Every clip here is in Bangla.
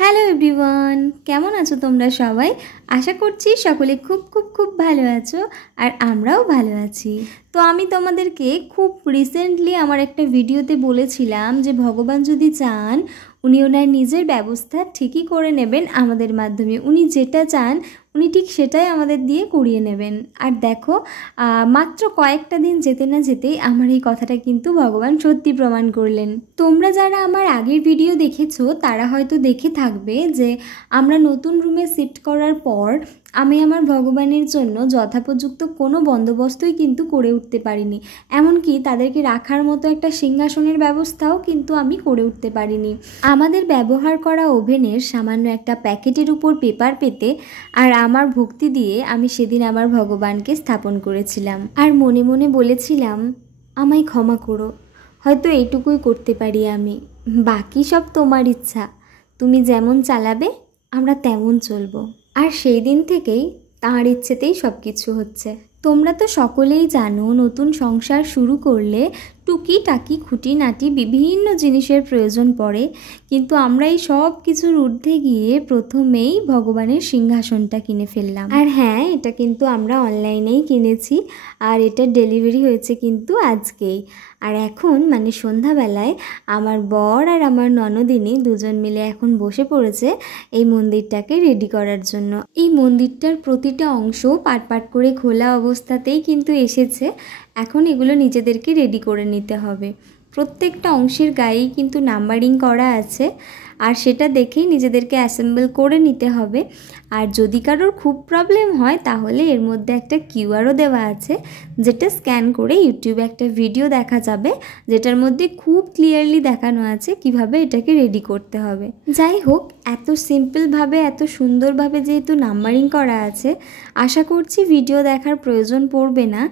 হ্যালো এভরিওয়ান, কেমন আছো তোমরা সবাই? আশা করছি সকলে খুব খুব খুব ভালো আছো আর আমরাও ভালো আছি। তো আমি তোমাদেরকে খুব রিসেন্টলি আমার একটা ভিডিওতে বলেছিলাম যে ভগবান যদি চান উনি ওনার নিজের ব্যবস্থা ঠিকই করে নেবেন আমাদের মাধ্যমে। উনি যেটা চান উনি ঠিক সেটাই আমাদের দিয়ে করিয়ে নেবেন। আর দেখো, মাত্র কয়েকটা দিন যেতে না যেতেই আমার এই কথাটা কিন্তু ভগবান সত্যি প্রমাণ করলেন। তোমরা যারা আমার আগের ভিডিও দেখেছো তারা হয়তো দেখে থাকবে যে আমরা নতুন রুমে শিফট করার পর আমি আমার ভগবানের জন্য যথাপযুক্ত কোনো বন্দোবস্তই কিন্তু করে উঠতে পারিনি। এমনকি তাদেরকে রাখার মতো একটা সিংহাসনের ব্যবস্থাও কিন্তু আমি করে উঠতে পারিনি। আমাদের ব্যবহার করা ওভেনের সামান্য একটা প্যাকেটের উপর পেপার পেতে আর আমার ভক্তি দিয়ে আমি সেদিন আমার ভগবানকে স্থাপন করেছিলাম। আর মনে মনে বলেছিলাম, আমায় ক্ষমা করো, হয়তো এইটুকুই করতে পারি আমি, বাকি সব তোমার ইচ্ছা, তুমি যেমন চালাবে আমরা তেমন চলবো। আর সেই দিন থেকেই তাঁর ইচ্ছেতেই সব কিছু হচ্ছে। তোমরা তো সকলেই জানো, নতুন সংসার শুরু করলে টুকিটাকি খুঁটিনাটি বিভিন্ন জিনিসের প্রয়োজন পড়ে, কিন্তু আমরা এই সব কিছুর ঊর্ধ্বে গিয়ে প্রথমেই ভগবানের সিংহাসনটা কিনে ফেললাম। আর হ্যাঁ, এটা কিন্তু আমরা অনলাইনেই কিনেছি আর এটার ডেলিভারি হয়েছে কিন্তু আজকেই। আর এখন মানে সন্ধ্যাবেলায় আমার বর আর আমার ননদিনী দুজন মিলে এখন বসে পড়েছে এই মন্দিরটাকে রেডি করার জন্য। এই মন্দিরটার প্রতিটা অংশ পাট পাট করে খোলা অবস্থাতেই কিন্তু এসেছে। এখন এগুলো নিজেদেরকে রেডি করে নিতে হবে। প্রত্যেকটা অংশের গায়েই কিন্তু নাম্বারিং করা আছে আর সেটা দেখেই নিজেদেরকে অ্যাসেম্বল করে নিতে হবে। আর যদি কারোর খুব প্রবলেম হয় তাহলে এর মধ্যে একটা কিউআরও দেওয়া আছে, যেটা স্ক্যান করে ইউটিউবে একটা ভিডিও দেখা যাবে, যেটার মধ্যে খুব ক্লিয়ারলি দেখানো আছে কিভাবে এটাকে রেডি করতে হবে। যাই হোক, এত সিম্পলভাবে এত সুন্দরভাবে যেহেতু নাম্বারিং করা আছে, আশা করছি ভিডিও দেখার প্রয়োজন পড়বে না,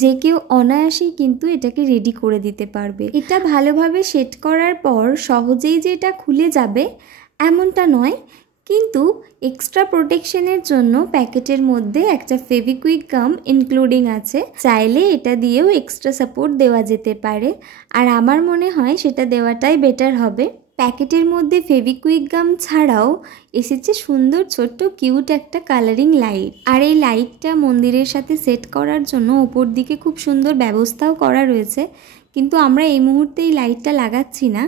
যে কেউ অনায়াসেই কিন্তু এটাকে রেডি করে দিতে পারবে। এটা ভালোভাবে সেট করার পর সহজেই যে এটা খুলে যাবে এমনটা নয়, কিন্তু এক্সট্রা প্রোটেকশনের জন্য প্যাকেটের মধ্যে একটা ফেভিকুইক গাম ইনক্লুডিং আছে। চাইলে এটা দিয়েও এক্সট্রা সাপোর্ট দেওয়া যেতে পারে, আর আমার মনে হয় সেটা দেওয়াটাই বেটার হবে। প্যাকেটের মধ্যে ফেভিকুইক গাম ছাড়াও এসেছে সুন্দর ছোট্ট কিউট একটা কালারিং লাইট। আর এই লাইটটা মন্দিরের সাথে সেট করার জন্য ওপর দিকে খুব সুন্দর ব্যবস্থাও করা রয়েছে, কিন্তু আমরা এই মুহূর্তে এই লাইটটা লাগাচ্ছি না,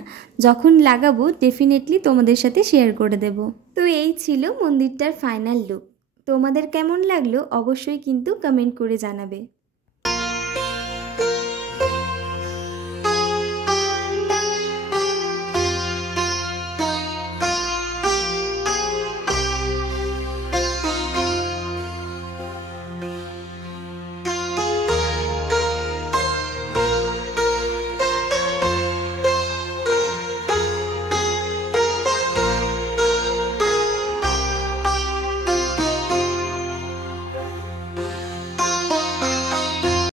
যখন লাগাবো ডেফিনেটলি তোমাদের সাথে শেয়ার করে দেব। তো এই ছিল মন্দিরটার ফাইনাল লুক। তোমাদের কেমন লাগলো অবশ্যই কিন্তু কমেন্ট করে জানাবে।